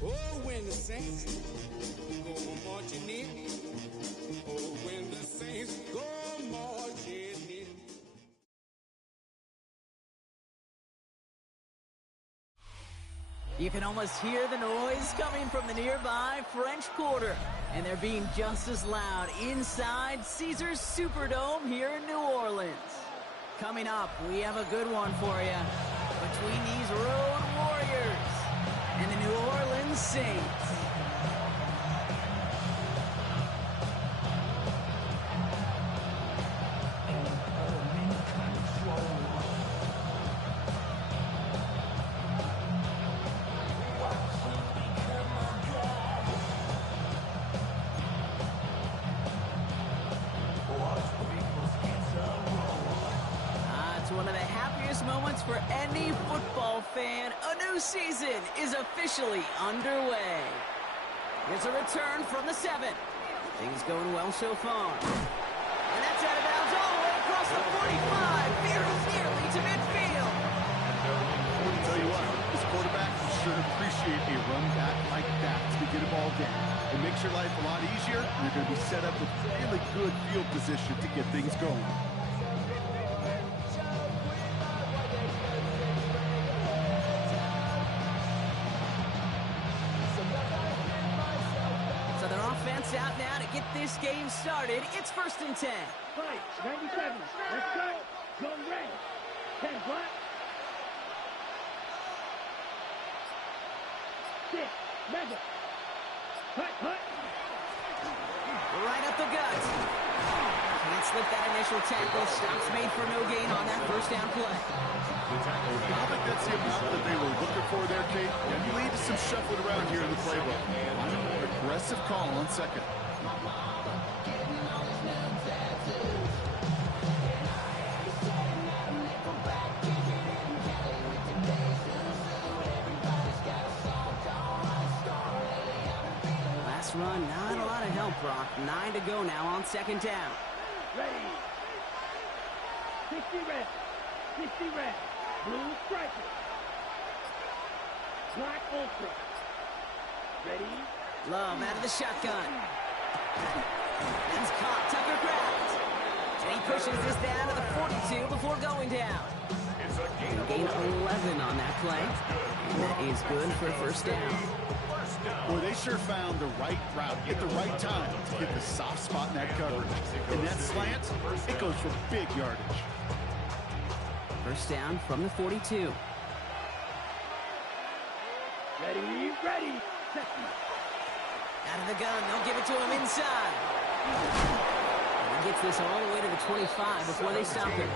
Oh, when the saints go marching in. Oh, when the saints go marching in. You can almost hear the noise coming from the nearby French Quarter, and they're being just as loud inside Caesars Superdome here in New Orleans. Coming up, we have a good one for you between these Road Warriors and the New Orleans Saints. One of the happiest moments for any football fan. A new season is officially underway. Here's a return from the 7. Things going well so far. And that's out of bounds all the way across the 45, very nearly to midfield. I'll tell you what, this quarterback will sure appreciate a run back like that to get a ball game. It makes your life a lot easier, and you're going to be set up with really good field position to get things going. Offense out now to get this game started. It's 1st and 10. Fight, 97. Let's go. Zone ready. 10 black. 6. Mega. Hut. Right up the gut. Can't slip that initial tackle. Stops made for no gain on that first down play. I don't think that's the amount that they were looking for there, Kate. And you lead to some shuffling around here in the playbook. I'm a more aggressive call on 2nd. Last run, not a lot of help, Brock. 9 to go now on 2nd down. Ready. 60 red. 60 red. Blue striker. Black ultra. Ready? Love out of the shotgun. That's caught. Tucker grabs. And he pushes this down to the 42 before going down. Gain 11 on that play. And that is good for a 1st down. Boy, they sure found the right route at the right time to hit the soft spot in that coverage. And that slant, it goes for big yardage. 1st down from the 42. Ready. Out of the gun, they'll give it to him inside. And he gets this all the way to the 25 before they stop him.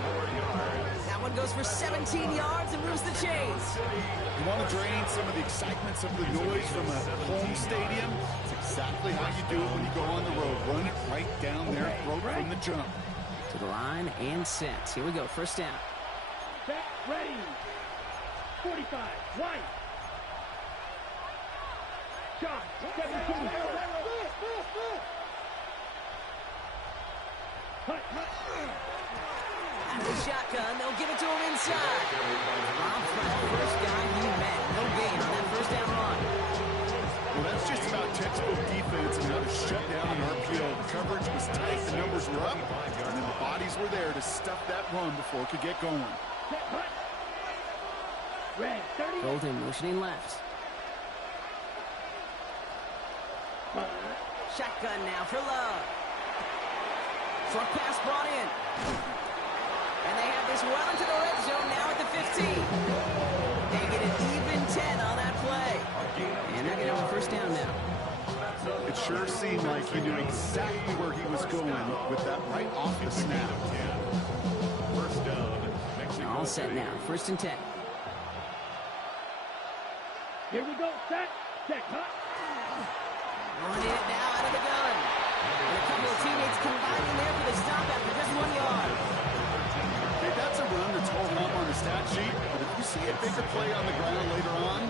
That one goes for 17 yards and moves the chains. You want to drain some of the excitements of the noise from a home stadium? It's exactly how you do it when you go on the road. Run it right down their throat from the jump. To the line and set. Here we go, 1st down. Set, ready. 45, white. Shot, 17. Hut. Out of the shotgun, they'll give it to him inside. Rob Fred, first guy he met. No gain on that 1st down run. Well, that's just about textbook defense and how to shut down an RPO. The coverage was tight, the numbers were up, and then the bodies were there to stuff that run before it could get going. Red, 30. Golden motioning left. Shotgun now for Love. Short pass brought in. And they have this well into the red zone now at the 15. They get an even 10 on that play. And they're going to have a 1st down now. It sure seemed like he knew exactly where he was going with that right off the snap. 1st down. All set now. 1st and 10. Here we go. Set. Hut. Running it now out of the gun. And a couple of teammates combining there for the stop after just 1 yard. Hey, that's a run that's all up on the stat sheet, but if you see a bigger play on the ground later on,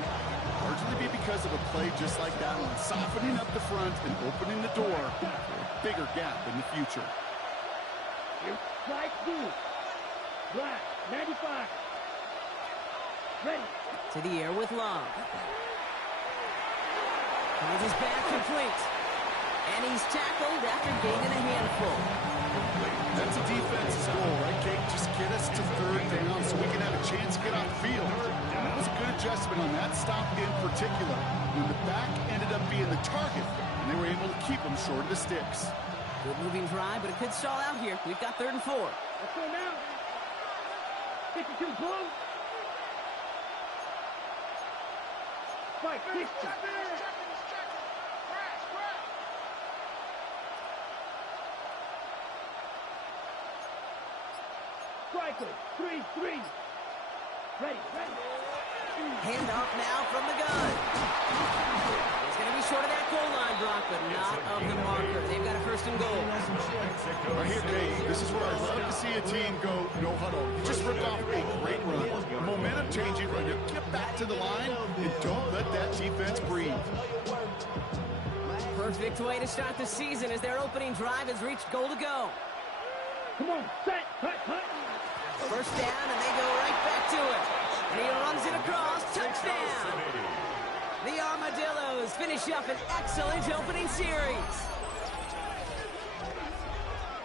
largely be because of a play just like that one, softening up the front and opening the door for a bigger gap in the future. Strike blue. Black, 95. Ready. To the air with Love. Finds his back complete. And he's tackled after gaining a handful. That's a defense's goal, right, Kate? Just get us to third down so we can have a chance to get off the field. And that was a good adjustment on that stop in particular, when the back ended up being the target, and they were able to keep him short of the sticks. Good moving drive, but it could stall out here. We've got 3rd and 4. Let's go now. 52 blue. Fight 60. Striker, 3-3. Ready. Hand off now from the gun. It's going to be short of that goal line, Brock, but not of the marker. They've got a 1st and goal. Right here, Dave, this is where I love to see a team go no huddle. You just ripped off a great run. Momentum changing right now. Get back to the line and don't let that defense breathe. Perfect way to start the season as their opening drive has reached goal to go. Come on, set, cut. 1st down, and they go right back to it. And he runs it across. Touchdown! The Armadillos finish up an excellent opening series.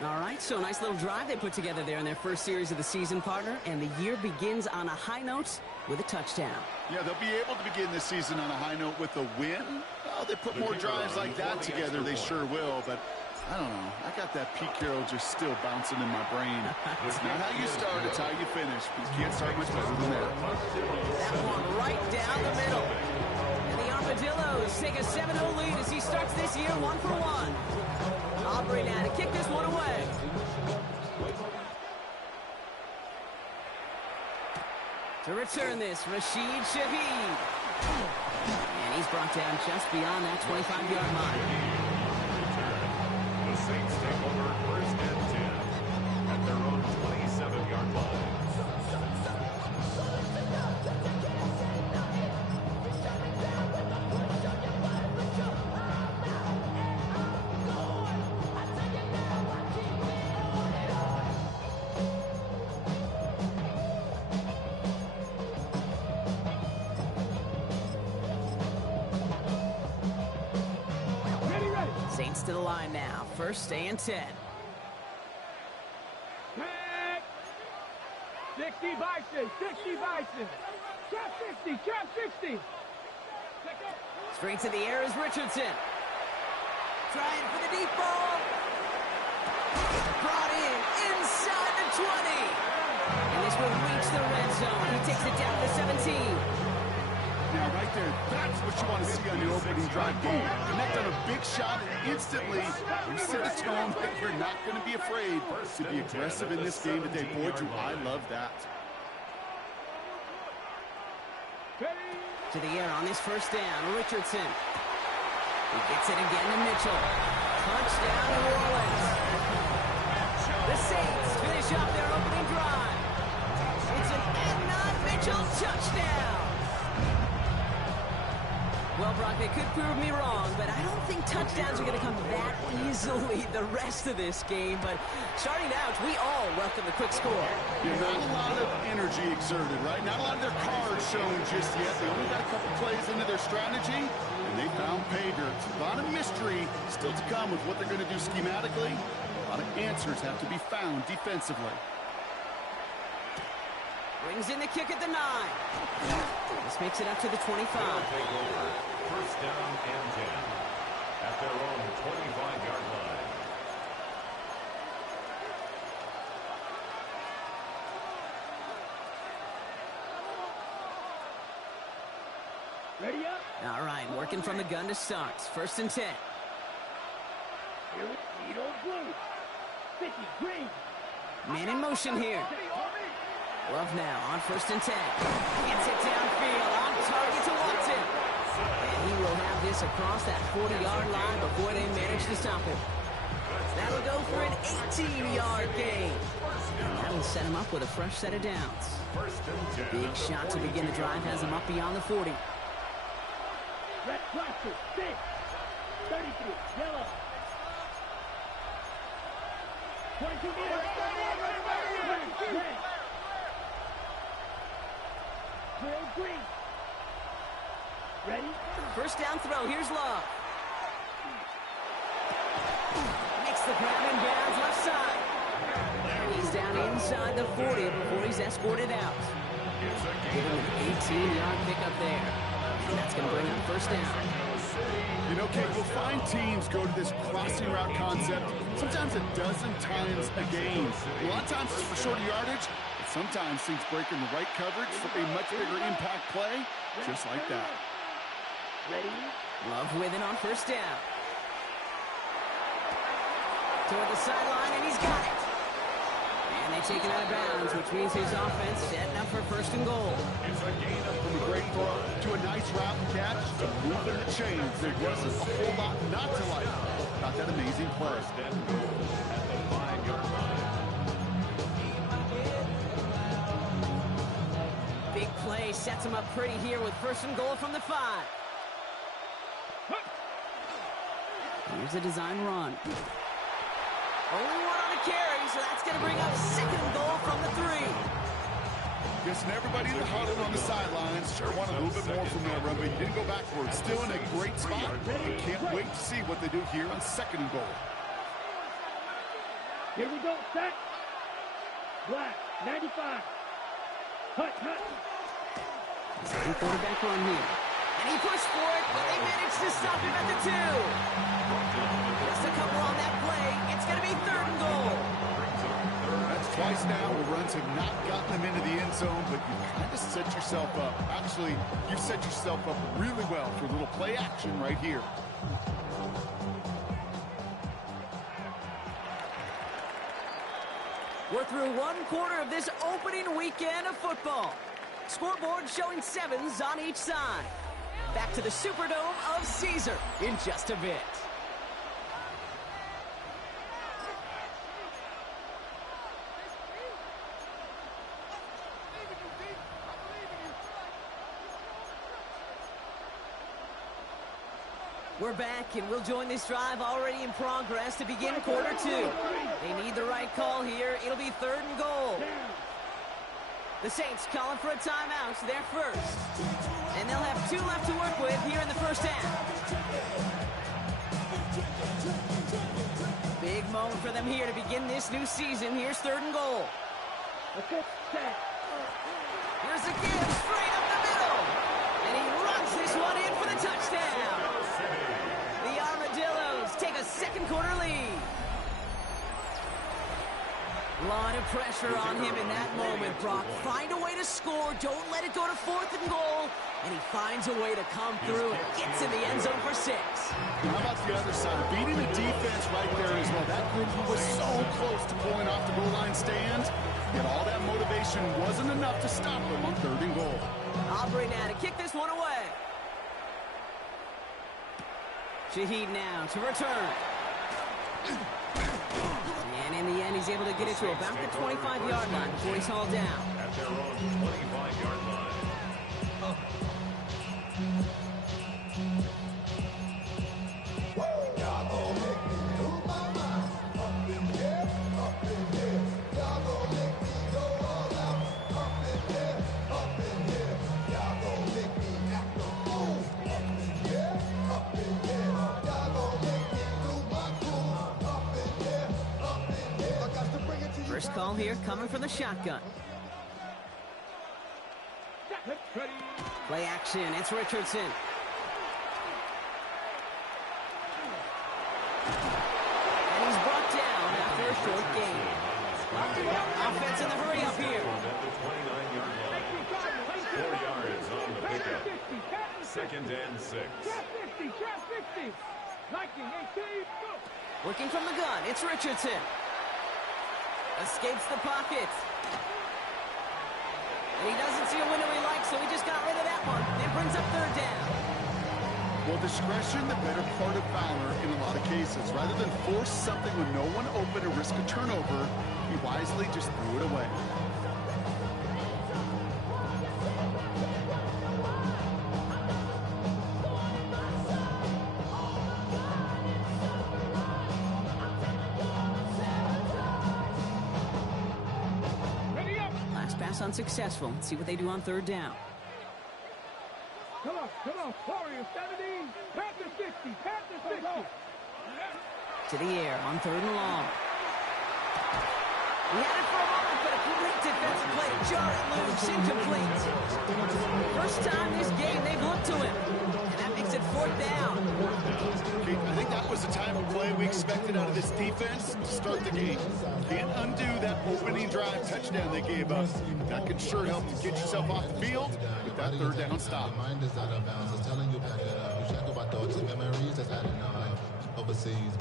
All right, so a nice little drive they put together there in their first series of the season, partner, and the year begins on a high note with a touchdown. Yeah, they'll be able to begin this season on a high note with a win. Well, they put more drives like that together, they sure will, but I don't know. I got that Pete Carroll just still bouncing in my brain. It's not how you start, it's how you finish. You can't start much better than that. That one right down the middle. And the Armadillos take a 7-0 lead as he starts this year 1-for-1. Aubrey now to kick this one away. To return this, Rashid Shaheed. And he's brought down just beyond that 25-yard line. The Saints take over 1st and 10 at their own 27-yard line. Saints to the line now. 1st and 10. Back. 60 Bison. Trap 60. Straight to the air is Richardson. Trying for the deep ball. Brought in inside the 20. And this will reach the red zone. He takes it down to 17. Now, right there, that's what you want to see on your opening drive game. Connect on a big shot, and instantly you set a tone that you're not going to be afraid to be aggressive in this game today. Boy, do I love that. To the air on this 1st down, Richardson. He gets it again to Mitchell. Touchdown, New Orleans. The Saints finish off their opening drive. It's an Adnan Mitchell touchdown. Well, Brock, they could prove me wrong, but I don't think touchdowns are going to come that easily the rest of this game. But starting out, we all welcome the quick score. Yeah, not a lot of energy exerted, right? Not a lot of their cards shown just yet. They only got a couple plays into their strategy, and they found pay dirt. A lot of mystery still to come with what they're going to do schematically. A lot of answers have to be found defensively. Brings in the kick at the 9. This makes it up to the 25. 1st down and 10 at their own 25-yard line. Ready up. All right, working from the gun to start. 1st and 10. Here we go. Blue. 50 green. Man in motion here. Love now on 1st and 10. Gets it downfield on target to Watson. And he will have this across that 40-yard line before they manage to stop him. That'll go for an 18-yard gain. And that'll set him up with a fresh set of downs. Big shot to begin the drive has him up beyond the 40. Red cluster. 6. 33. Yellow. 22 meters. Red. Green. Ready? first down throw. Here's Love. Makes the grab and bounds left side. He's down inside the 40 before he's escorted out. Give him an 18-yard pickup there. And that's going to bring up first down. You know, Kate, you'll find teams go to this crossing route concept sometimes a dozen times a game. A lot of times it's for shorter yardage, but sometimes things break in the right coverage for a much bigger impact play, just like that. Ready? Love with it on first down. Toward the sideline, and he's got it. And they take it out of bounds, which means his offense setting up for first and goal. From a great throw to a nice route and catch to moving the chains. There wasn't a whole lot not to like about that amazing play. At the 5-yard line. Big play sets him up pretty here with first and goal from the 5. Here's a design run. Only one on a carry, so that's going to bring up second and goal from the 3. Guessing everybody in the huddle on the sidelines sure want a little bit more from that run, but you didn't go backwards. Still in a great spot. I can't wait to see what they do here on second and goal. Here we go. Set. Black. 95. Hut. Second quarterback run here. And he pushed for it, but they managed to stop him at the 2. Just a couple on that play. It's going to be third and goal. That's twice now where runs have not gotten them into the end zone, but you kind of set yourself up. Actually, you've set yourself up really well for a little play action right here. We're through one quarter of this opening weekend of football. Scoreboard showing 7s on each side. Back to the Superdome of Caesar in just a bit. We're back, and we'll join this drive already in progress to begin quarter 2. They need the right call here. It'll be third and goal. The Saints calling for a timeout. They're first. And they'll have 2 left to work with here in the first half. Big moment for them here to begin this new season. Here's third and goal. Here's a give straight up the middle. And he runs this one in for the touchdown. The Armadillos take a second quarter lead. A lot of pressure on him in that moment, Brock. Find a way to score. Don't let it go to fourth and goal. And he finds a way to come through and gets in the end zone for 6. How about the other side? Beating the defense right there as well. That group was so close to pulling off the goal line stand. Yet all that motivation wasn't enough to stop them on third and goal. Aubrey now to kick this one away. Shaheed now to return. And in the end, he's able to get it to about the 25-yard line before he's hauled down. At their own 25-yard line. First call here coming from the shotgun. Play action. It's Richardson. And he's brought down after a short gain. Offense in the hurry up here. At the 29-yard line. 4 yards on the pickup. Second and 6. Working from the gun. It's Richardson. Escapes the pocket. And he doesn't see a window he likes, so he just got rid of that one. And brings up third down. Well, discretion, the better part of valor in a lot of cases. Rather than force something with no one open or risk a turnover, he wisely just threw it away. Last pass unsuccessful. Let's see what they do on third down. Come on, Warriors 70, Panthers 50, Panthers 50. To the air on 3rd and long. He had it for a moment, but a great defensive play to jar it loose, incomplete. First time this game they've looked to him, and that makes it 4th down. I think that was the type of play we expected out of this defense to start the game. Can't undo that opening drive touchdown they gave us. That can sure help to get yourself off the field with that 3rd down stop. Mind is out of bounds. It's telling you back it up. You check about thoughts and memories that's adding up. Overseas,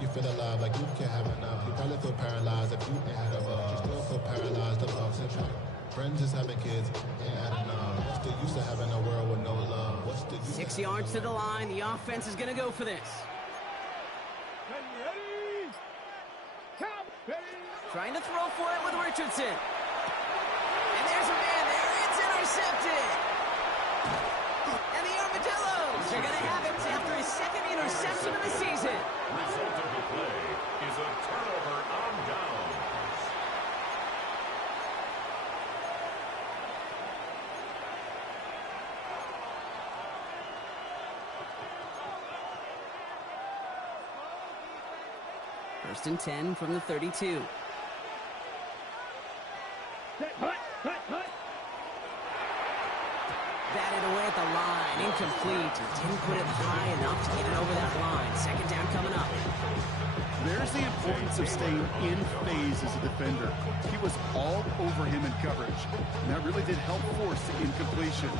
you feel alive like you can't have enough. You probably feel paralyzed if you ain't had a buzz. You still feel paralyzed above central. Friends just having kids ain't adding up. What's the use of having a world with no love? What's the use? 6 yards to the line. The offense is going to go for this. Ready? Count. Ready? Trying to throw for it with Richardson. And there's a man there. It's intercepted. And the Armadillos are going to have it after his 2nd interception of the season. Result of the play is a turnover on downs. First and 10 from the 32. Hut. Batted away at the line, incomplete. Didn't put it high enough to get it over that line. 2nd down coming up. There's the importance of staying in phase as a defender. He was all over him in coverage, and that really did help force the incompletion.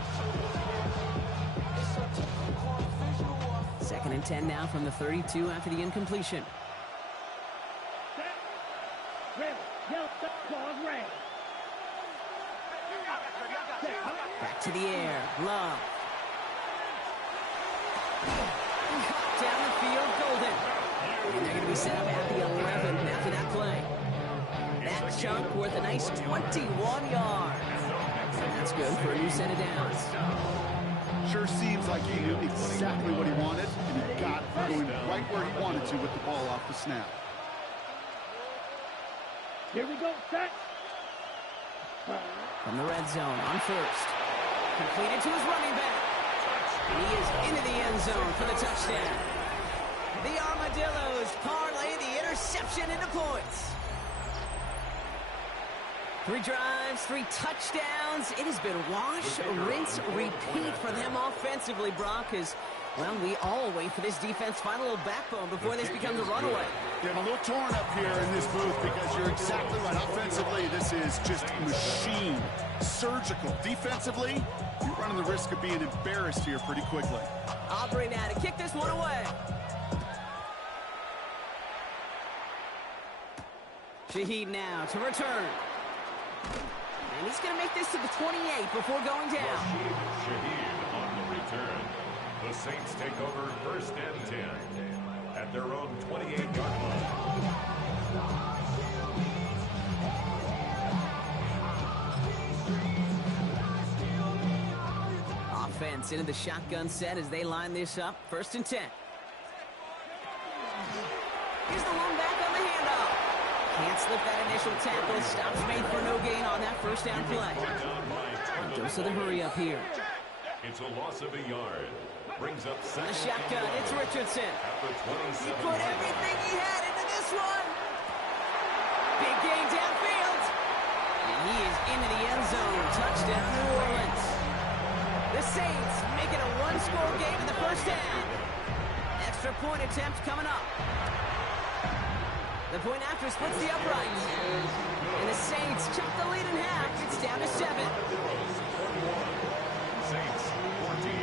2nd and 10 now from the 32 after the incompletion. Red. Yellow. Claws red. Back to the air. Love. Caught down the field, Golden. And they're going to be set up at the 11 after that play. That chunk worth a nice 21 yards. That's good for a new set of downs. Sure seems like he knew exactly what he wanted, and he got going right where he wanted to with the ball off the snap. Here we go, set. From the red zone on 1st. Completed to his running back. And he is into the end zone for the touchdown. The Armadillos parlay the interception into points. 3 drives, 3 touchdowns. It has been wash, rinse, repeat for them offensively, Brock, as, well, we all wait for this defense final little backbone before this becomes a runaway. They're a little torn up here in this booth because you're exactly right. Offensively, this is just machine, surgical. Defensively, you're running the risk of being embarrassed here pretty quickly. Aubrey now to kick this one away. Shaheed now to return. And he's going to make this to the 28 before going down. Shaheed on the return. The Saints take over 1st and 10 at their own 28-yard line. Offense into the shotgun set as they line this up. 1st and 10. Here's the one back on the handoff. Can't slip that initial tackle. Stops made for no gain on that 1st down play. Dose of the hurry up here. It's a loss of a yard. Brings up From the shotgun, it's Richardson. at the 27. He put everything he had into this one. Big gain downfield. And he is into the end zone. Touchdown, New Orleans. The Saints make it a 1-score game in the 1st half. Extra point attempt coming up. The point after splits the uprights. And the Saints chuck the lead in half. It's down to 7. Saints 14.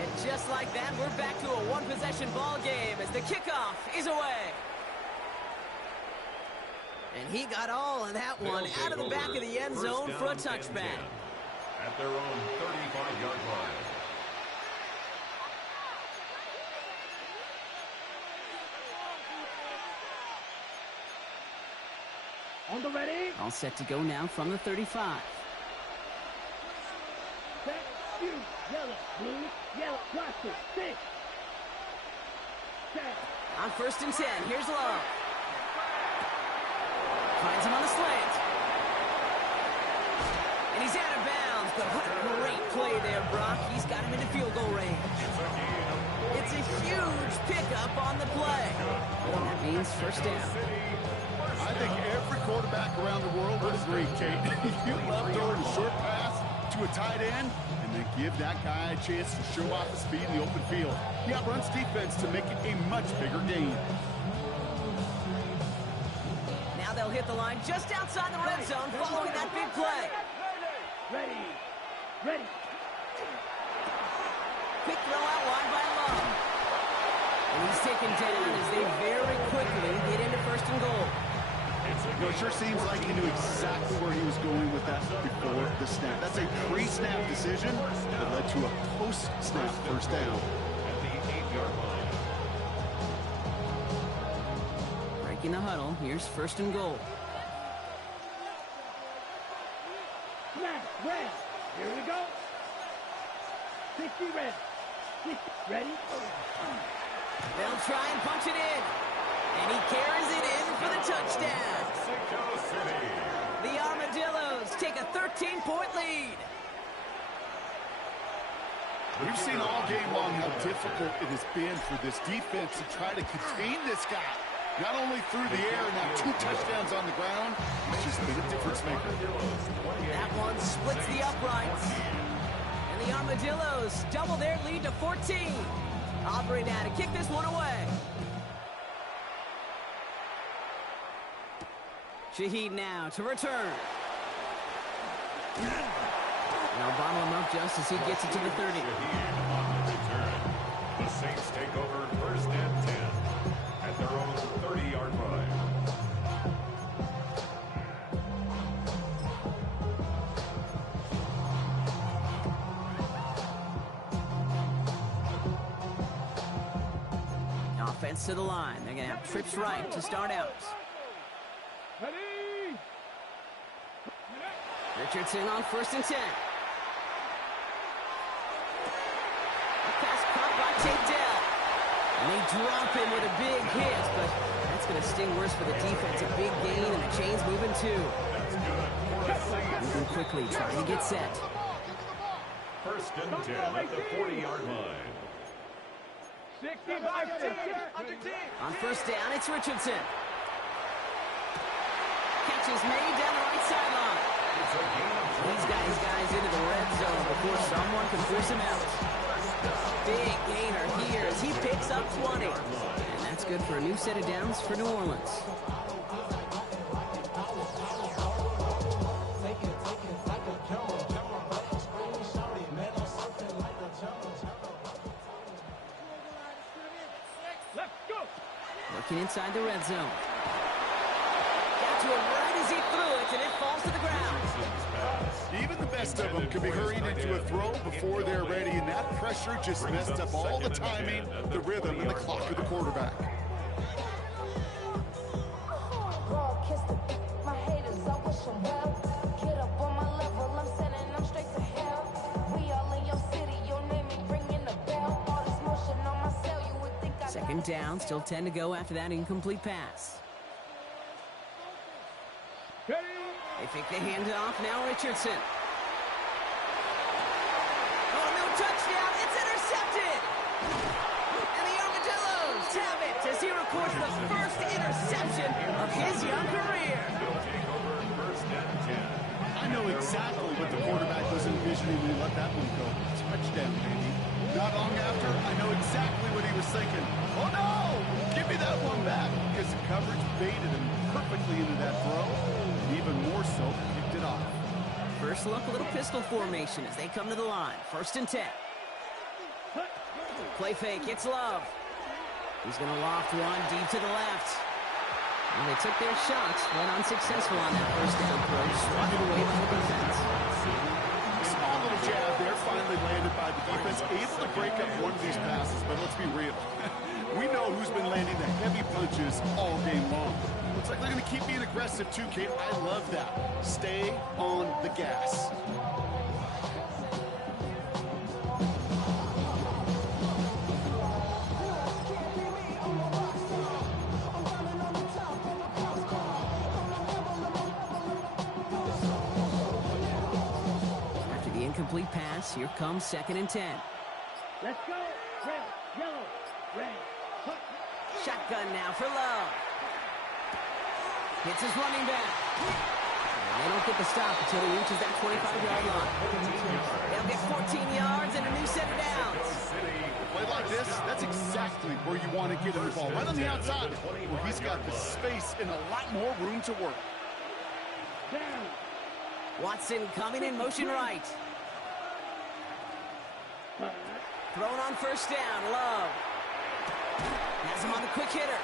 And just like that, we're back to a one-possession ball game as the kickoff is away. And he got all of that one out of the back of the end zone for a touchback. At their own 35-yard line. On the ready. All set to go now from the 35. Set. Shoot. Yellow. Blue. Yellow. Watch it. 6. On 1st and 10, here's Love. Finds him on the slant. And he's out of bounds, but what a great play there, Brock. He's got him into field goal range. It's a huge pickup on the play. And that means 1st down. I think every quarterback around the world would agree, Kate. You love throwing a short pass to a tight end and then give that guy a chance to show off his speed in the open field. He outruns defense to make it a much bigger gain. Now they'll hit the line just outside the red zone following that big play. Ready. Ready. Quick throw out wide by Love. And he's taken down as they very quickly get into 1st and goal. You know, it sure seems like he knew exactly where he was going with that before the snap. That's a pre-snap decision that led to a post-snap 1st down. At the 8-yard line. Breaking the huddle, here's 1st and goal. Snap. Red. Here we go. 60 red. 60. Ready? They'll try and punch it in. And he carries it in for the touchdown. Mexico City. The Armadillos take a 13-point lead. We've seen all game long how difficult it has been for this defense to try to contain this guy. Not only through the air, now 2 touchdowns on the ground. He's just been a difference maker. That one splits the uprights. And the Armadillos double their lead to 14. Aubrey now to kick this one away. Shaheed now to return. Now bottle him up just as he gets it to the 30. Shaheed on the return. The Saints take over 1st and 10 at their own 30-yard line. Offense to the line. They're going to have trips right to start out. Ready. Richardson on 1st and 10. A pass caught by Tate Dell. And they drop him with a big hit, but that's going to sting worse for the defense. A big gain, and the chain's moving too. Moving quickly, trying to get set. 1st and 10 at the 40-yard line. 65. On 1st down, it's Richardson. Catch is made down the right sideline. He's got his guys into the red zone before someone can force him out. Big gainer here as he picks up 20. And that's good for a new set of downs for New Orleans. Let's go. Working inside the red zone. Got to him right as he threw it, and it falls to the ground. Even the best of them can be hurried into a throw before they're ready, and that pressure just messed up all the timing, the rhythm, and the clock of the quarterback. Second down, still 10 to go after that incomplete pass. Ready. They fake the handoff, now Richardson. Oh, no touchdown, it's intercepted! And the Armadillos have it as he records the first interception of his young career. They'll take over 1st and 10. I know exactly what the quarterback was envisioning when he let that one go. Touchdown, baby. Not long after, I know exactly what he was thinking. Oh no! Give me that one back! Because the coverage baited him perfectly into that throw. And even more so, kicked it off. First look, a little pistol formation as they come to the line. 1st and 10. Play fake, it's Love. He's going to loft one deep to the left. And they took their shots, went unsuccessful on that 1st down throw, swatted away by the defense. Small little jab there, finally landed by the defense, able to break up one of these passes, but let's be real. We know who's been landing the heavy punches all game long. Looks like they're going to keep being aggressive too, Kate. I love that. Stay on the gas. incomplete pass. Here comes 2nd and 10. Let's go. Red, yellow, red. Hut. Shotgun now for Love. Hits his running back. And they don't get the stop until he reaches that 25-yard line. They'll get 14 yards and a new set of downs. A play like this, that's exactly where you want to get him the ball. Right on the outside, where he's got the space and a lot more room to work. Down. Watson coming in motion right. Thrown on 1st down, Love. Has him on the quick hitter.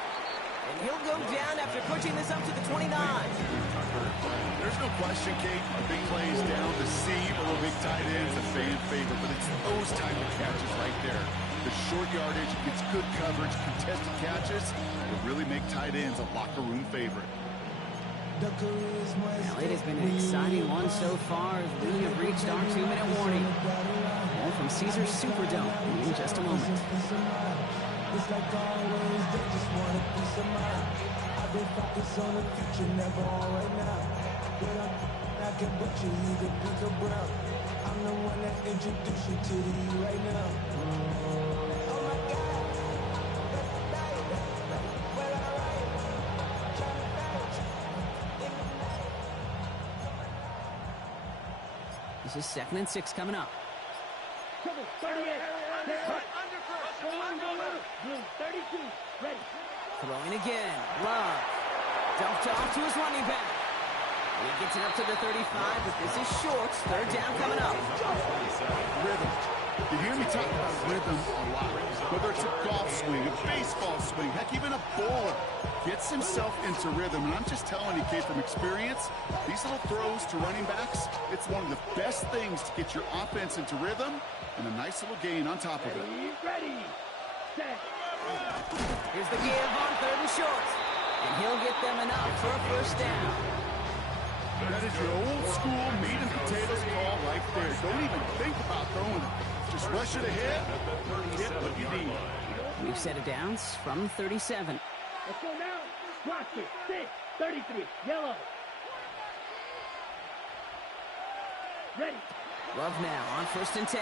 And he'll go down after pushing this up to the 29. There's no question, Kate, the big plays down the seam or a big tight end is a fan favorite, but it's those type of catches right there. The short yardage, gets good coverage, contested catches, will really make tight ends a locker room favorite. Well, it has been an exciting one so far as we have reached our 2-minute warning. All from Caesars Superdome in just a moment. It's like always, they just want a piece of mind. I've been focused on the future, never on right now. But I can bet you can pick a brown. I'm the one that introduced you to the E right now. Oh my God. Well, alright. Trying to match in the night. This is 2nd and 6 coming up. Trouble, 38. Go on, Blue, 32. Ready. Throwing again. Love. Dumped off to his running back. He gets it up to the 35, but this is short. 3rd down coming up. Rhythm. You hear me talk about rhythm a lot. Whether it's a golf swing, a baseball swing, heck, even a bowler gets himself into rhythm. And I'm just telling you, Kate, from experience, these little throws to running backs, it's one of the best things to get your offense into rhythm and a nice little gain on top of it. Ready. Set. Here's the give on 3rd and short. And he'll get them enough for a 1st down. That is your old school meat and potatoes call right there. Don't even think about throwing it. Just rush it ahead, get what you need. We've set of downs from 37. Let's go now. Watch it. 6, 33. Yellow. Ready. Love now on 1st and 10.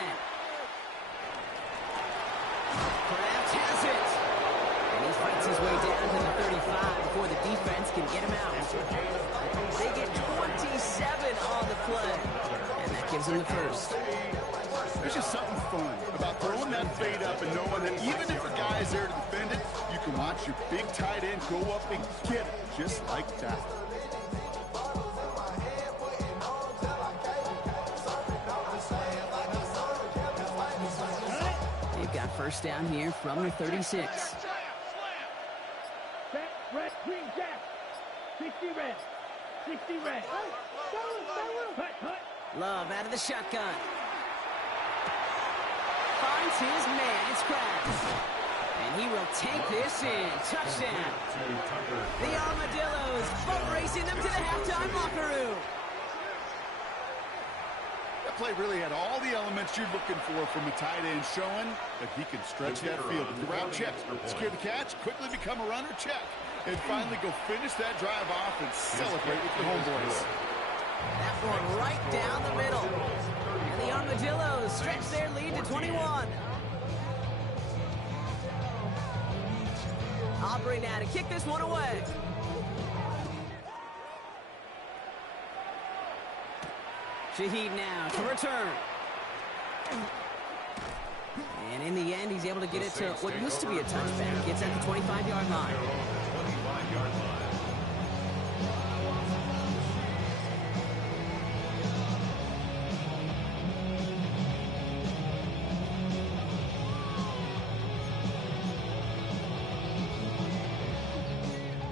Perhaps has it. And he fights his way down to the 35 before the defense can get him out. They get 27 on the play. And that gives them the 1st. There's just something fun about throwing that fade up and knowing that even if a guy is there to defend it, you can watch your big tight end go up and get it just like that. They've got 1st down here from the 36. Set, red, green, jack. 60 red. 60 red. Hut. Love out of the shotgun. Finds his man. It's Krabs. And he will take this in. Touchdown. The Armadillos boat racing them to the halftime locker room. That play really had all the elements you're looking for from a tight end, showing that he can stretch that field. The route check, secure the catch, quickly become a runner, check. And finally go finish that drive off and celebrate with the homeboys. That one right down the middle. And the Armadillos stretch their lead to 21. Aubrey now to kick this one away. Shaheed now to return. And in the end, he's able to get it to what used to be a touchback. It's at the 25-yard line.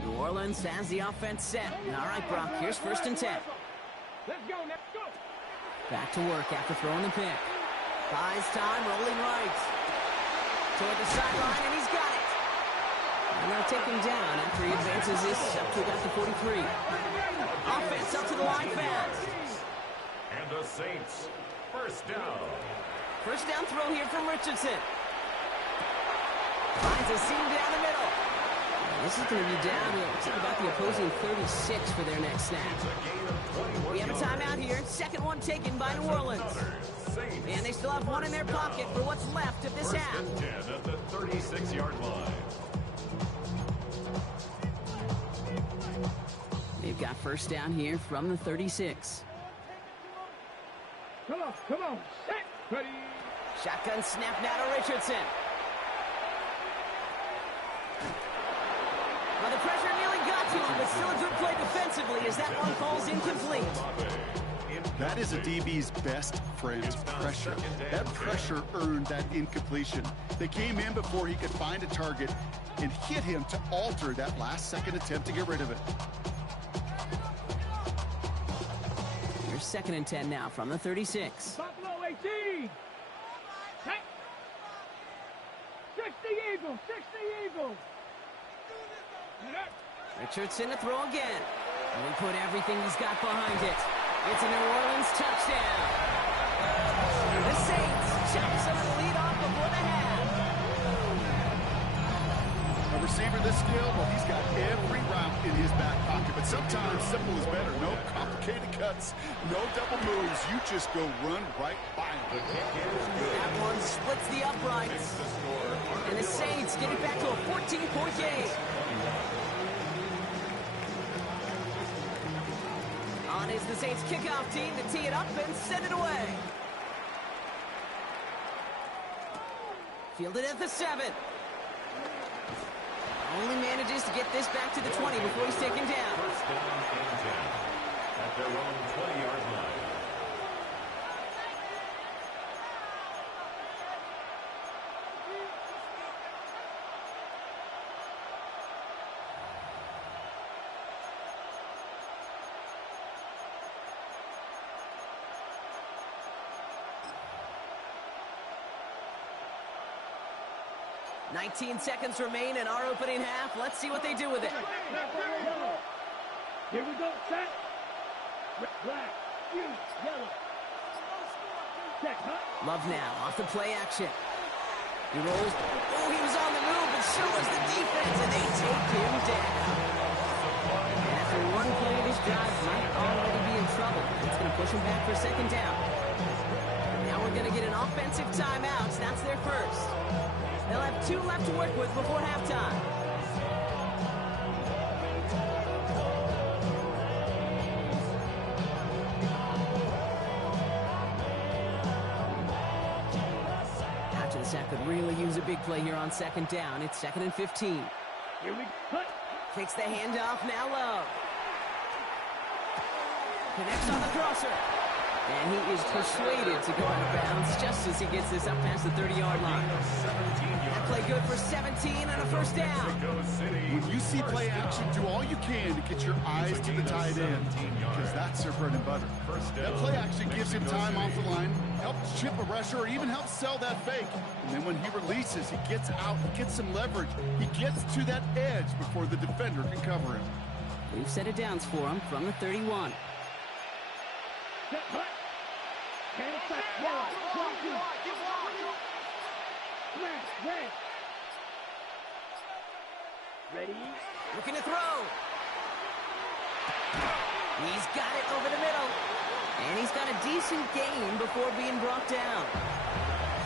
New Orleans has the offense set. All right, Brock, here's 1st and 10. Let's go, let's go. Back to work after throwing the pick. Buys time, rolling right. Toward the sideline, and he's got it. And they'll take him down after he advances this up to about the 43. Offense up to the line fast. And the Saints, 1st down. 1st down throw here from Richardson. Finds a seam down the middle. And This is going to be down here. Looks like about the opposing 36 for their next snap. We have a timeout here. Second one taken by New Orleans. And they still have one in their pocket for what's left of this half. First and 10 at the 36-yard line. They've got first down here from the 36. Come on, set, ready. Shotgun snap now to Richardson. Well, the pressure nearly got to him, but still a good play defensively as that one falls incomplete. That is a DB's best friend, pressure. That pressure earned that incompletion. They came in before he could find a target and hit him to alter that last-second attempt to get rid of it. Here's second and 10 now from the 36. Buffalo 18. Hey. 60 Eagles, 60 Eagles. Richardson to throw again. And he put everything he's got behind it. It's a New Orleans touchdown. The Saints chop some of the lead off before the half. A receiver this skilled, well, he's got every route in his back pocket. But sometimes simple is better. No complicated cuts, no double moves. You just go run right by him. That one splits the uprights. And the Saints get it back to a 14-point game. On is the Saints kickoff team to tee it up and send it away. Fielded at the 7. Only manages to get this back to the 20 before he's taken down. First down and 10 at their own 20-yard line. $19 seconds remain in our opening half. Let's see what they do with it. Here we go, set. Black, yellow. Check, huh? Love now, off the play action. He rolls. Oh, he was on the move, but so was the defense, and they take him down. And after one play, this drive might already be in trouble. It's going to push him back for second down. Now we're going to get an offensive timeout. That's their first. They'll have 2 left to work with before halftime. After the sack could really use a big play here on second down. It's second and 15. Here we go. Takes the handoff, now Love. Connects on the crosser. And he is persuaded to go out of bounds just as he gets this up past the 30-yard line. That play good for 17 and a first down. When you see play action, do all you can to get your eyes to the tight end, because that's their bread and butter. That play action gives him time off the line, helps chip a rusher, or even helps sell that fake. And then when he releases, he gets out, he gets some leverage. He gets to that edge before the defender can cover him. We've set it downs for him from the 31. Ready? Looking to throw. He's got it over the middle. And he's got a decent gain before being brought down.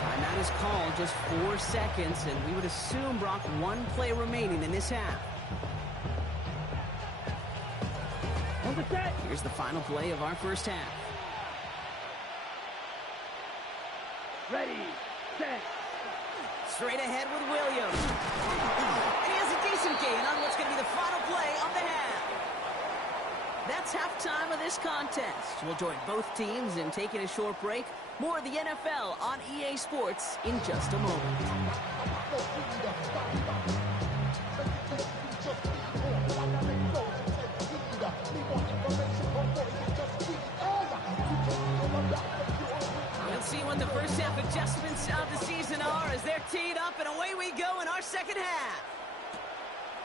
Timeout is called, just 4 seconds, and we would assume, Brock, 1 play remaining in this half. Here's the final play of our first half. Ready, set. Straight ahead with Williams. And he has a decent gain on what's going to be the final play of the half. That's halftime of this contest. We'll join both teams in taking a short break. More of the NFL on EA Sports in just a moment. We'll see what the first half adjustments of the season are as they're teed up, and away we go in our second half.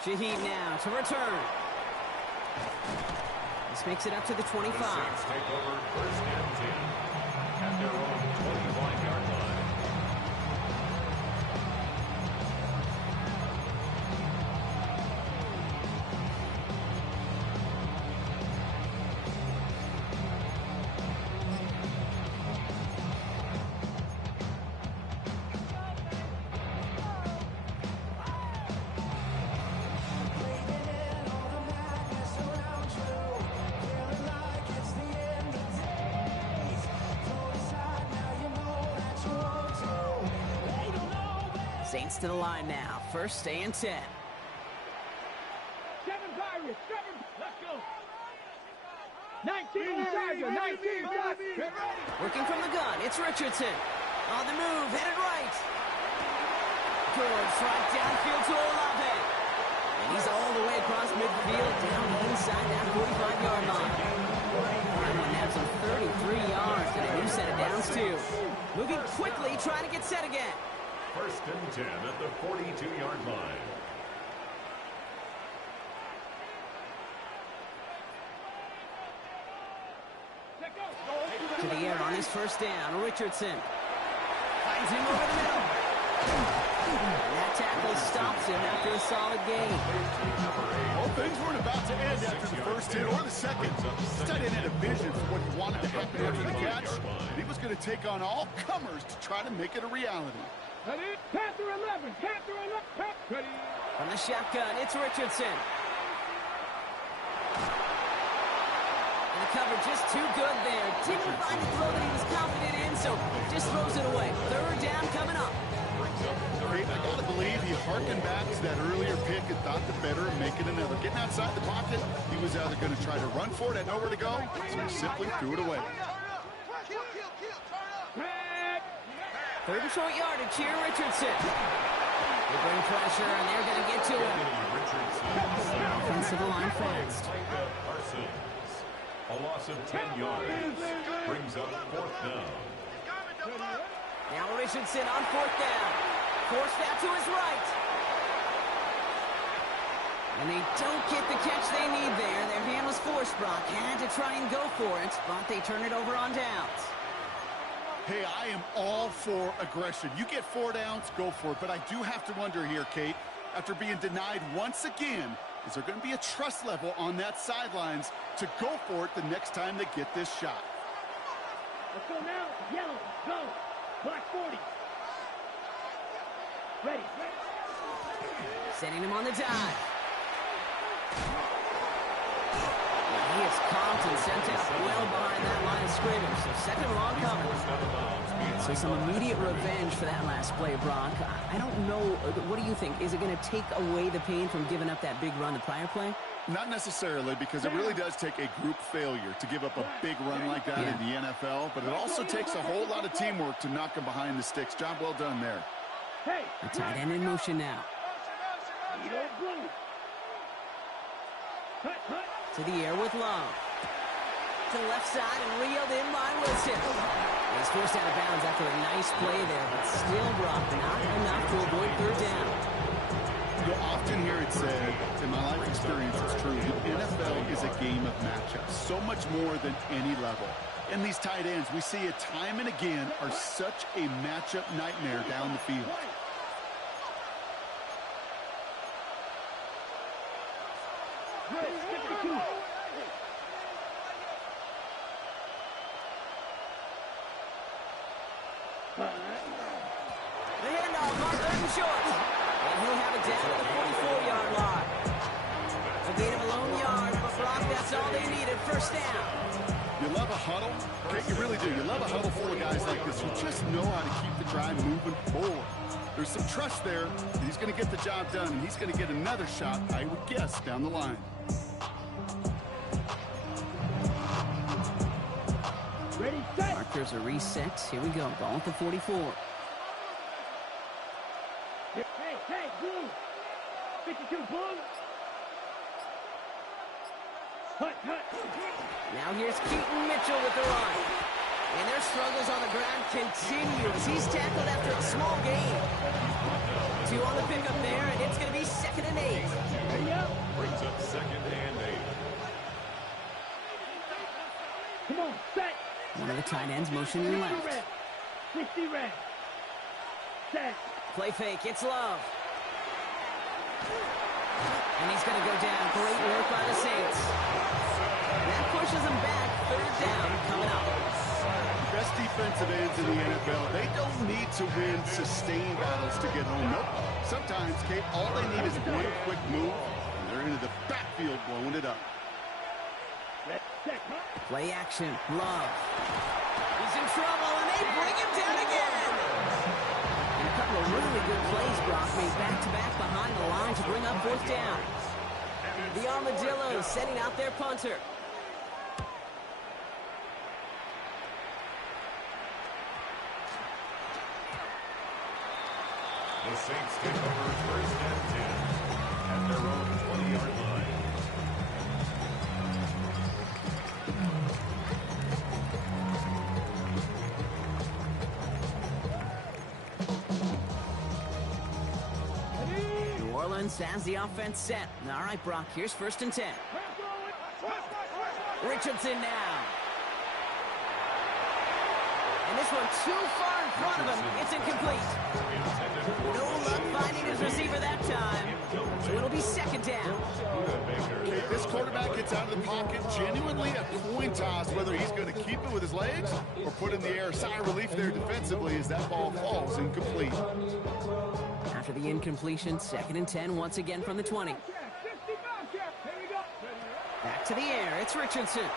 Shaheed now to return. This makes it up to the 25. The Saints take over first and 10 at their own 21-yard line. Heads to the line now. First and 10. 7 Pirates, 7. Let's go. 19 Tiger, 19 Tiger. Working from the gun, it's Richardson. On the move, headed right. Good, right downfield to Olave. And he's all the way across midfield, down inside that 45-yard line. That one has him 33 yards and a new set of downs, too. Moving quickly, trying to get set again. First and 10 at the 42-yard line. To the air on his first down, Richardson. Finds him over the middle. And that tackle stops him after a solid gain. Well, things weren't about to end after the first hit or the second. This tight end had a vision for what he wanted to happen after the catch. And he was going to take on all comers to try to make it a reality. Panther 11, Panther 11. Ready. From the shotgun, it's Richardson. And the cover just too good there. Didn't find the throw that he was confident in, so just throws it away. Third down coming up. I got to believe he harkened back to that earlier pick and thought the better and make it another. Getting outside the pocket, he was either going to try to run for it, had nowhere to go, so he simply threw it away. Third and short yardage here, Richardson. They bring pressure, and they're going to get to him. Offensive line fast. A loss of 10 yards brings up fourth down. Now Richardson on fourth down. Forced out to his right. And they don't get the catch they need there. Their hand was forced, Brock. Had to try and go for it, but they turn it over on downs. Hey, I am all for aggression. You get 4 downs, go for it. But I do have to wonder here, Kate, after being denied once again, is there going to be a trust level on that sidelines to go for it the next time they get this shot? Let's go now. Yellow, go. Black 40. Ready. Sending him on the dive. He is caught and sent out well behind that line of scrimmage. So second and long coming. So some immediate revenge for that last play, Brock. I don't know. What do you think? Is it going to take away the pain from giving up that big run the prior play? Not necessarily, because it really does take a group failure to give up a big run like that in the NFL. But it also takes a whole lot of teamwork to knock him behind the sticks. Job well done there. The tight end in motion now. To the air with Love. To the left side and reeled in by Wilson. He's forced out of bounds after a nice play there, but still Brock not enough to avoid third down. You'll often hear it said, in my life experience it's true, the NFL is a game of matchups, so much more than any level. And these tight ends, we see it time and again, are such a matchup nightmare down the field. The handoff on third and short. And he'll have it down to the 44-yard line. A gain of a lone yard, but Brock, that's all they needed. First down. You love a huddle? Okay, you really do. You love a huddle full of guys like this who just know how to keep the drive moving forward. There's some trust there that he's going to get the job done, and he's going to get another shot, I would guess, down the line. Ready, set. Markers are reset. Here we go. Ball at the 44. Hey, blue. 52, blue. Hut. Now here's Keaton Mitchell with the run. And their struggles on the ground continue as he's tackled after a small gain. 2 on the pickup there, and it's going to be 2nd and 8. Brings up 2nd and 8. Come on, set. One of the tight ends motioning left. 60 red. Set. Play fake, it's Love. And he's going to go down. Great work by the Saints. That pushes him back. Third down coming up. Best defensive ends in the NFL, they don't need to win sustained battles to get home. Nope. Sometimes, Kate, all they need is one quick move, and they're into the backfield blowing it up. Play action. Love. He's in trouble, and they bring him down again. And a couple couple of really good plays, Brock, made back-to-back behind the line to bring up fourth down. The Armadillos sending out their punter. The Saints take over first and 10 at their own 20-yard line. New Orleans has the offense set. All right, Brock, here's first and 10. Richardson now. And this one too far in front of him. It's incomplete. No luck finding his receiver that time. So it'll be second down. Okay, this quarterback gets out of the pocket, genuinely a coin toss whether he's going to keep it with his legs or put in the air. Sigh of relief there defensively as that ball falls incomplete. After the incompletion, second and 10 once again from the 20. Back to the air. It's Richardson.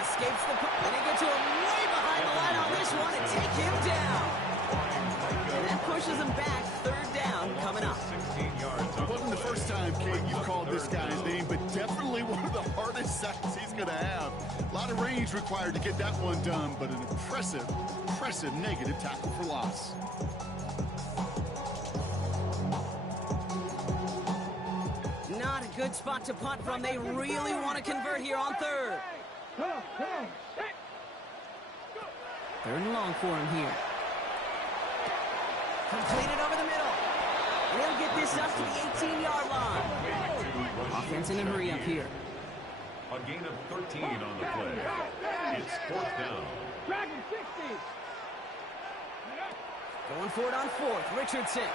Escapes the punt. And they get to him way behind the line on this one and take him down. And that pushes him back. Third down coming up. 16 yards. It wasn't the first time, Kate, you called this guy's name, but definitely one of the hardest sacks he's going to have. A lot of range required to get that one done, but an impressive negative tackle for loss. Not a good spot to punt from. They really want to convert here on third. Third and long for him here. Completed over the middle. And he'll get this up to the 18-yard line. Offense in a hurry up here. A gain of 13 on the play. It's fourth down. Going for it on fourth. Richardson.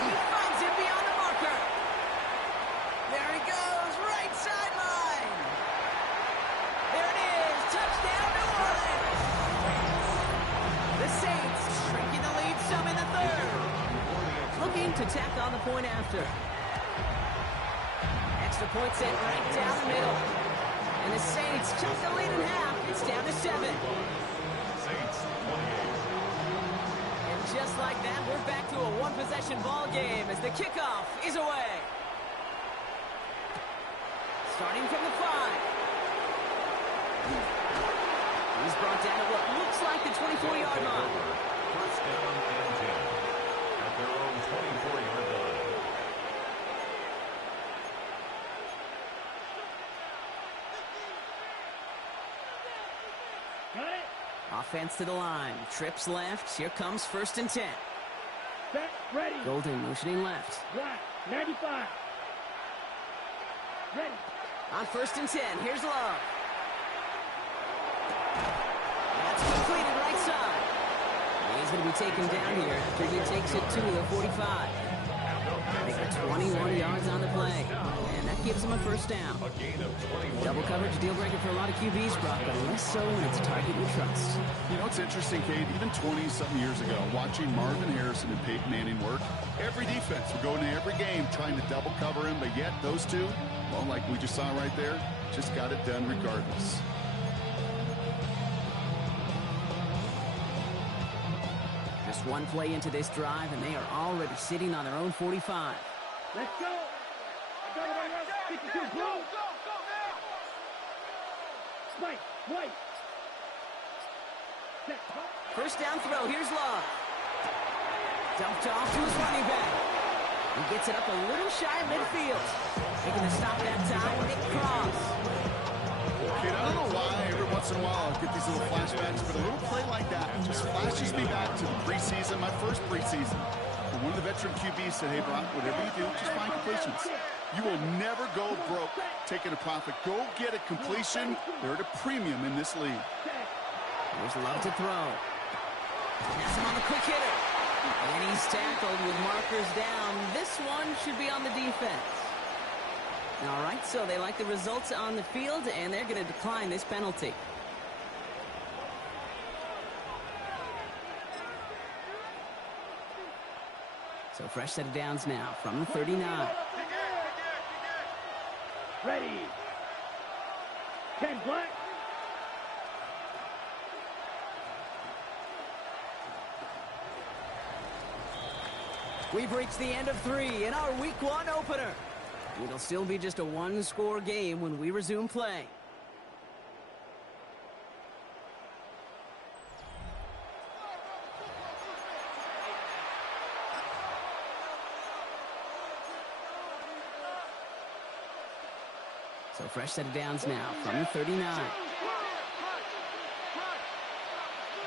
He finds him beyond the marker. There he goes. Right sideline. There it is. Touchdown, New Orleans. The Saints shrinking the lead some in the third. Looking to tack on the point after. Extra point set right down the middle. And the Saints cut the lead in half. It's down to 7. Saints 28. And just like that, we're back to a one-possession ball game as the kickoff is away. Starting from the 5. He's brought down at what looks like the 24-yard line. First down and 10 at their own 24-yard line. Got it. Offense to the line. Trips left. Here comes first and 10. Set. Ready. Golden motioning left. Black. 95. Ready. On first and 10, here's Love. That's completed right side. He's going to be taken down here after he takes it to the 45. They got 21 yards on the play, and that gives him a first down. A gain of 21. Double coverage, deal breaker for a lot of QBs, Brock, but less so when it's a target you trust. You know, it's interesting, Kate, even 20-something years ago, watching Marvin Harrison and Peyton Manning work, every defense would go into every game trying to double cover him, but yet those two, well, like we just saw right there, just got it done regardless. Just one play into this drive, and they are already sitting on their own 45. Let's go. Go, 52, blue. Spike, white. Set. First down throw, here's Love. Dumped off to his running back. He gets it up a little shy of midfield. Making the stop that time, Nick Cross. Kate, I don't know why every once in a while I get these little flashbacks, but a little play like that just flashes me back to the preseason, my first preseason. And one of the veteran QBs said, hey, Brock, whatever you do, just find completions. You will never go broke taking a profit. Go get a completion. They're at a premium in this league. Here's Love to throw. Has him on the quick hitter. And he's tackled with markers down. This one should be on the defense. All right, so they like the results on the field, and they're going to decline this penalty. So fresh set of downs now from the 39. Ready. 10 black. We've reached the end of 3 in our Week 1 opener. It'll still be just a one-score game when we resume play. So fresh set of downs now from the 39.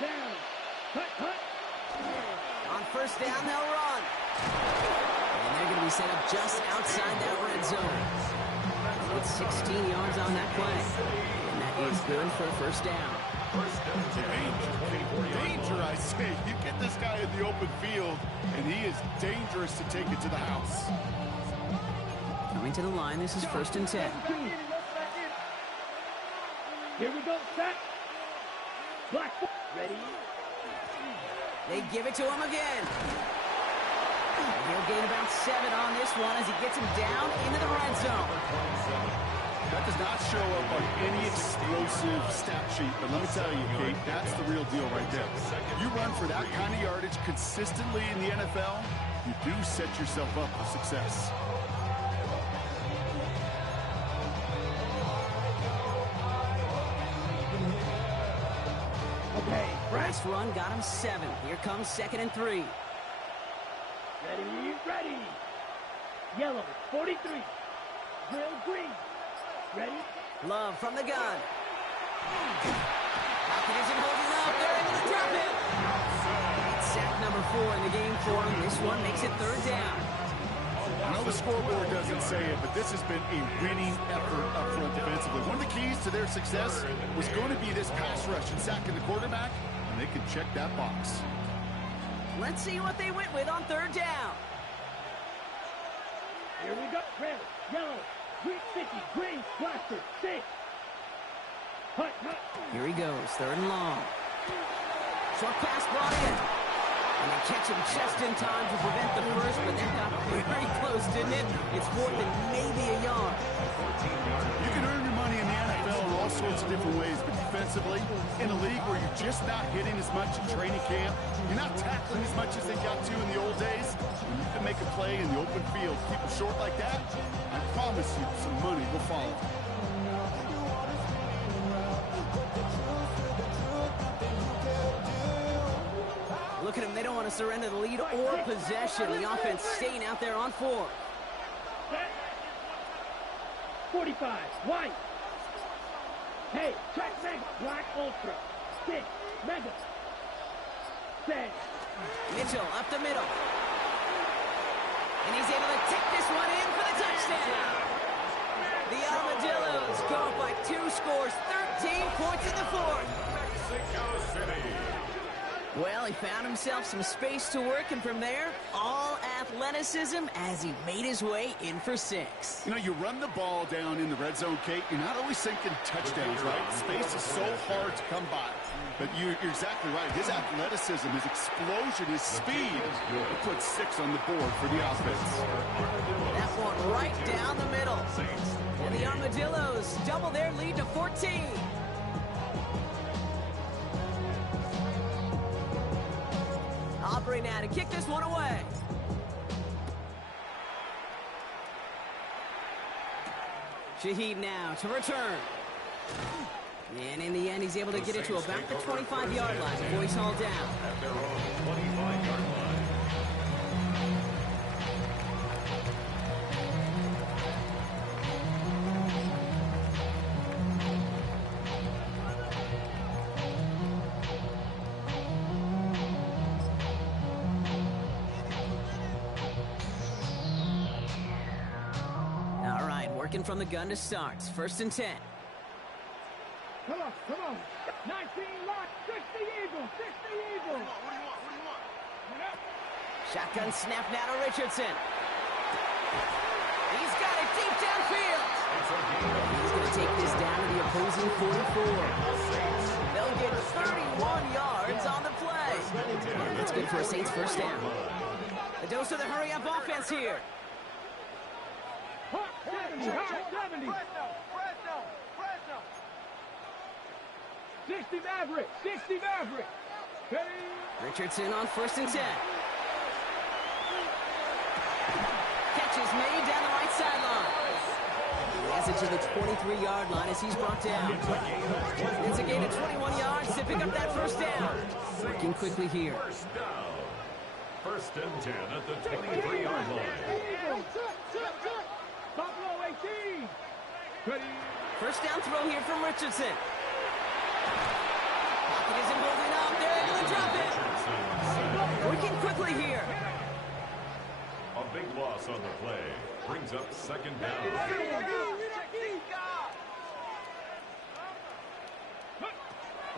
Down. Cut. On first down, they'll run. And they're going to be set up just outside that red zone. With 16 yards on that play. And that is good for a first down. Danger, I say. You get this guy in the open field, and he is dangerous to take it to the house. Coming to the line, this is 1st and 10. Here we go, set. Black. Ready. They give it to him again. And he'll gain about 7 on this one as he gets him down into the red zone. That does not show up on any explosive stat sheet, but let me tell you, Kate, that's the real deal right there. You run for that kind of yardage consistently in the NFL, you do set yourself up for success. Okay, Last run got him 7. Here comes 2nd and 3. Ready. Yellow, 43. Drill green. Ready. Love from the gun. Pocket isn't holding up. They're able to drop it. It's sack number 4 in the game for him. This one makes it 3rd down. I know the scoreboard doesn't say it, but this has been a winning effort up front defensively. One of the keys to their success was going to be this pass rush and sacking the quarterback, and they could check that box. Let's see what they went with on 3rd down. Here we go. Red, yellow, green sticky, green, plaster, 6. Hut. Here he goes, 3rd and long. Short pass brought in. And they catch him just in time to prevent the first, but that got very close, didn't it? It's 4th and maybe a yard. You can earn your money in the NFL in all sorts of different ways, but defensively, in a league where you're just not hitting as much in training camp, you're not tackling as much as they got to in the old days, when you can make a play in the open field, keep it short like that, I promise you some money will follow. Look at them, they don't want to surrender the lead or possession. The offense staying out there on 4. Set. 45, white. Hey, check mega, black ultra. 6, mega. Set. Mitchell up the middle. And he's able to take this one in for the touchdown. The Armadillos go up by 2 scores, 13 points in the 4th. Mexico City. Well, he found himself some space to work, and from there, all athleticism as he made his way in for 6. You know, you run the ball down in the red zone, Kate, you're not always thinking touchdowns, right? Space is so hard to come by. But you're exactly right. His athleticism, his explosion, his speed, he put 6 on the board for the offense. That one right down the middle. And the Armadillos double their lead to 14. Aubrey now to kick this one away. Shaheed now to return. And in the end, he's able to get it to about the 25-yard line before he's hauled down. At their own 25-yard line. All right, working from the gun to start. 1st and 10. Come on. 19 lock, 60 Eagles, 60 Eagles. What do you want? Shotgun snap now to Richardson. He's got it deep downfield. He's going to take this down to the opposing 44. They'll get 31 yards on the play. That's good for a Saints 1st down. A dose of the hurry-up offense here. 70. 60 Maverick. Richardson on 1st and 10. Catch is made down the right sideline. He has it to the 23-yard line as he's brought down. It's a gain of 21 yards to pick up that first down. Working quickly here. First and 10 at the 23-yard line. Buffalo 18. Ready. First down throw here from Richardson. Pocket isn't holding up. They're able to drop it. Working quickly here. A big loss on the play. Brings up second down.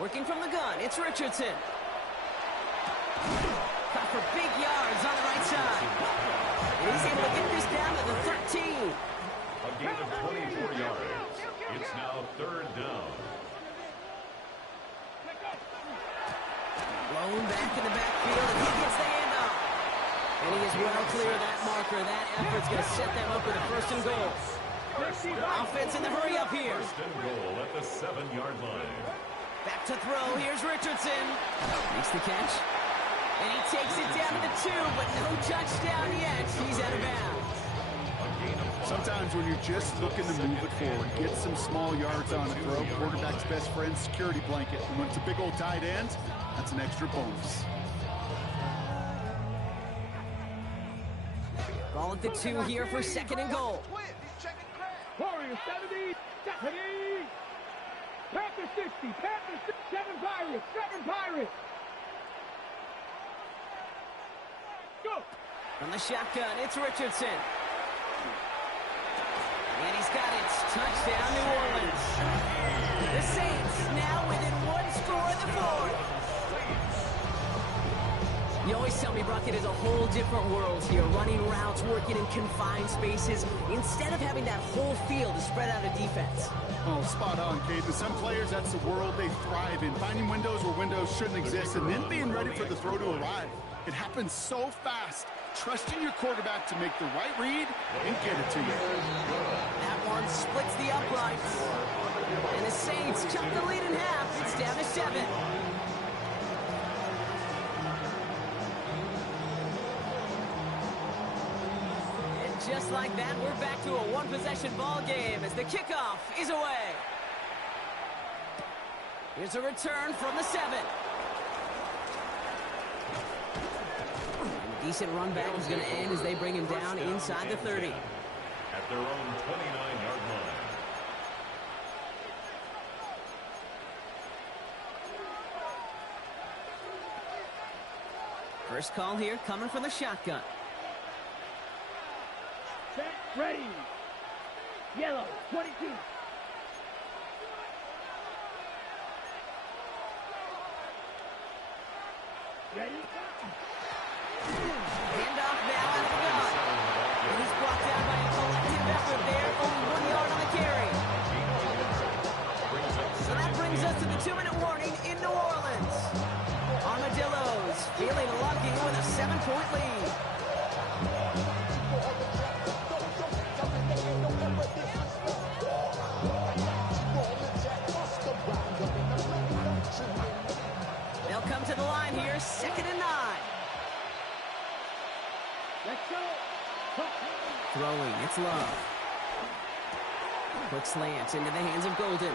Working from the gun, it's Richardson. Caught for big yards on the right side. And he's able to get this down to the 13. A gain of 24 yards. It's now third down. Blown back in the backfield, and he gets the handoff. And he is well clear of that marker. That effort's going to set them up with a first and goal. Offense in the hurry up here. First and goal at the 7-yard line. Back to throw. Here's Richardson. Makes the catch. And he takes it down to the 2, but no touchdown yet. He's out of bounds. Sometimes when you're just looking to move it forward, get some small yards on a throw, quarterback's best friend, security blanket. And when it's a big old tight end, that's an extra bonus. Ball at the 2 here for second and goal. Warriors 70. Panthers 60. Panthers 60. 7 Pirates. 7 Pirates. Go. From the shotgun, it's Richardson. And he's got it. Touchdown, New Orleans. The Saints now within 1 score in the 4th. You always tell me, Brock, it is a whole different world here. Running routes, working in confined spaces, instead of having that whole field to spread out a defense. Oh, spot on, Kate. To some players, that's the world they thrive in. Finding windows where windows shouldn't exist and then being ready for the throw to arrive. It happens so fast. Trusting your quarterback to make the right read and get it to you. That one splits the uprights. And the Saints cut the lead in half. It's down to 7. Just like that, we're back to a one-possession ball game as the kickoff is away. Here's a return from the 7. And a decent run back is going to end as they bring him down inside the 30. At their own 29-yard line. First call here coming from the shotgun. Set, ready. Yellow, 22. Ready? Handoff now out of the gun. And he's brought down by a collective effort there. Only 1 yard on the carry. So that brings us to the 2-minute warning in New Orleans. Armadillos feeling lucky with a 7-point lead. They'll come to the line here, 2nd and 9. Let's go. Throwing, it's Love. Quick slants into the hands of Golden.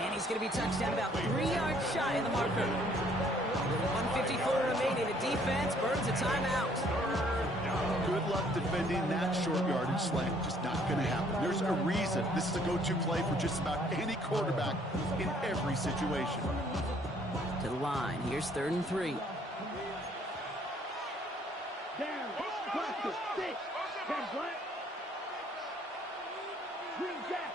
And he's going to be touched down about 3 yards shy of the marker. With 1:54 remaining, the defense burns a timeout. Good luck defending that short yardage slant. Just not going to happen. There's a reason this is a go-to play for just about any quarterback in every situation. To the line, here's 3rd and 3. Down. Cluster. 6. 10 flat. Green jack.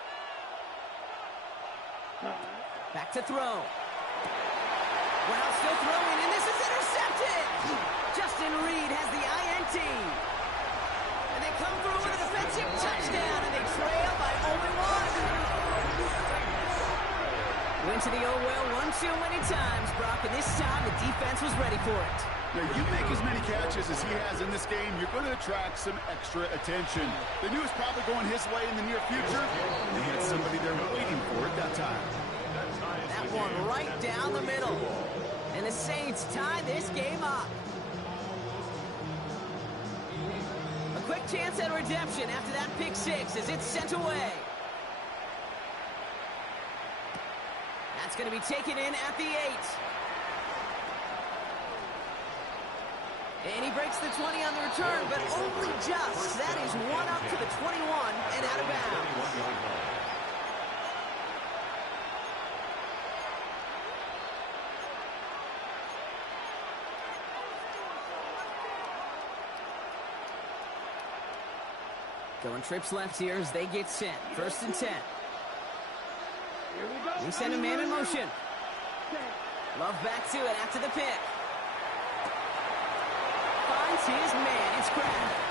Back to throw. Wow, still throwing, and this is intercepted! Justin Reed has the INT. And they come through with a defensive touchdown, and they trail by only 1. Went to the old well 1-2 many times, Brock, and this time the defense was ready for it. Now, you make as many catches as he has in this game, you're going to attract some extra attention. They knew it was probably going his way in the near future. They had somebody there waiting for it that time. That one right down the middle. And the Saints tie this game up. A quick Chance at redemption after that pick six as it's sent away. That's going to be taken in at the 8. And he breaks the 20 on the return, but only just. That is one up to the 21 and out of bounds. Going trips left here as they get sent. 1st and 10. We send a man in motion. Love back to it after the pick. Finds his man. It's Kraft.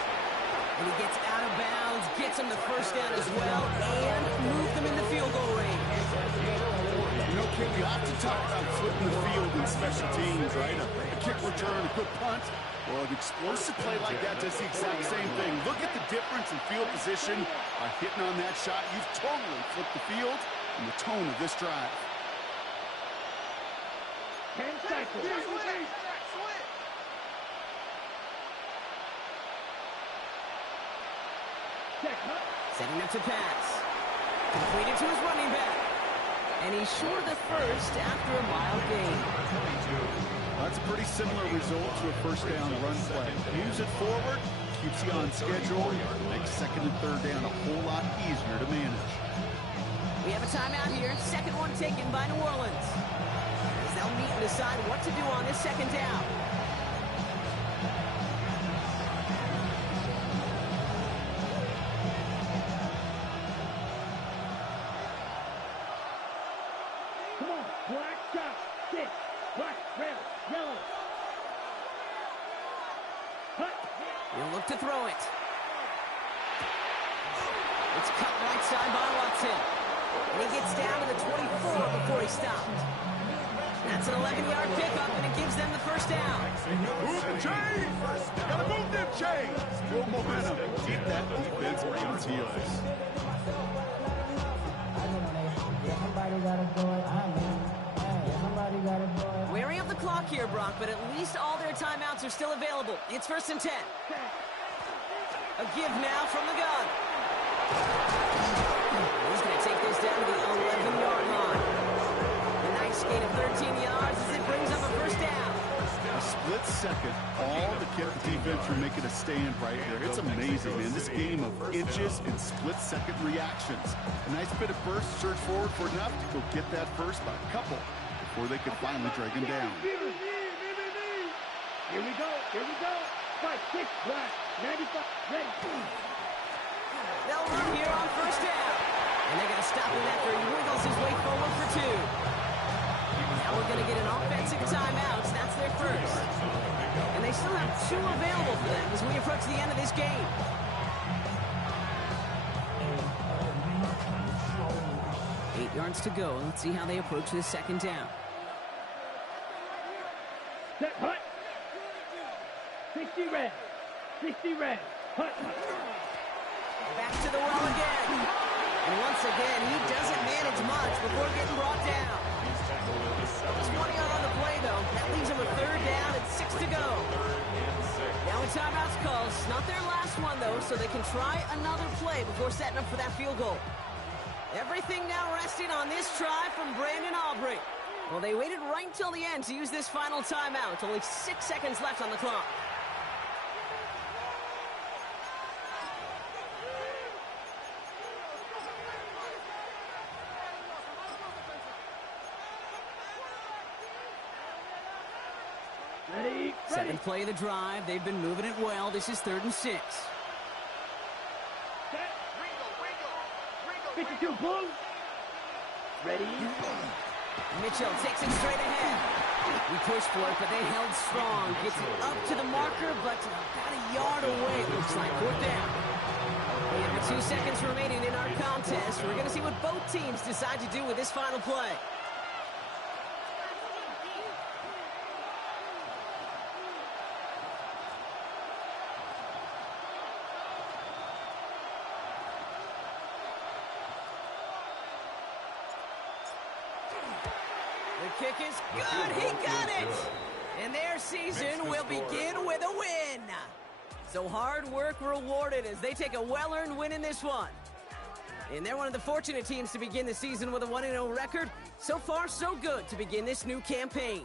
And he gets out of bounds, gets him the first down as well, and moves them in the field goal range. You know, Kid, you have to talk about flipping the field in special teams, right? A kick return, a good punt. Well, an explosive play like that does the exact same thing. Look at the difference in field position by hitting on that shot. You've totally flipped the field and the tone of this drive. 10 seconds. Setting up to pass. Completed to his running back. And he's short of the first after a mile gain. That's a pretty similar result to a first down run play. Moves it forward, keeps you on schedule, makes 2nd and 3rd down a whole lot easier to manage. We have a timeout here. Second one taken by New Orleans. As they'll meet and decide what to do on this 2nd down. Come on, black top, 6, black, red, yellow. Hut. He'll look to throw it. It's cut right side by Watson. And he gets down to the 24 before he stopped. That's an 11-yard pickup, and it gives them the first down. Move the chains! Gotta move them chains! Build momentum. Keep that defense on its heels. Wearing up the clock here, Brock, but at least all their timeouts are still available. It's 1st and 10. A give now from the gun. He's going to take this down to the 11-yard line. A nice gain of 13 yards as it brings up a first down. A split second, all to keep the defense from making a stand right there. It's amazing, man. This game of inches and split-second reactions. A nice bit of burst, surge forward for enough to go get that first by a couple before they could finally drag him down. Here we go. 5, 6, black, 95, ready. They'll run here on first down. And they're going to stop him after he wiggles his way forward for 2. Now we're going to get an offensive timeout. That's their first. And they still have 2 available for them as we approach the end of this game. Eight yards to go. Let's see how they approach this 2nd down. Set, hut. 60 red. 60 red. Hut. Back to the well again. And once again, he doesn't manage much before getting brought down. Just 1 yard on the play, though. That leaves him a 3rd down and 6 to go. Now a timeout's called. It's not their last one, though, so they can try another play before setting up for that field goal. Everything now resting on this try from Brandon Aubrey. Well, they waited right until the end to use this final timeout. Only 6 seconds left on the clock. Ready. 7th play of the drive. They've been moving it well. This is 3rd and 6. Set. 52 bull. Ready. Mitchell takes it straight ahead. We pushed for it, but they held strong. Gets it up to the marker, but about a yard away, it looks like. 4th down. We have 2 seconds remaining in our contest. We're going to see what both teams decide to do with this final play. The kick is good. He got it. And their season will begin with a win. So hard work rewarded as they take a well-earned win in this one. And they're one of the fortunate teams to begin the season with a 1-0 record. So far, so good to begin this new campaign.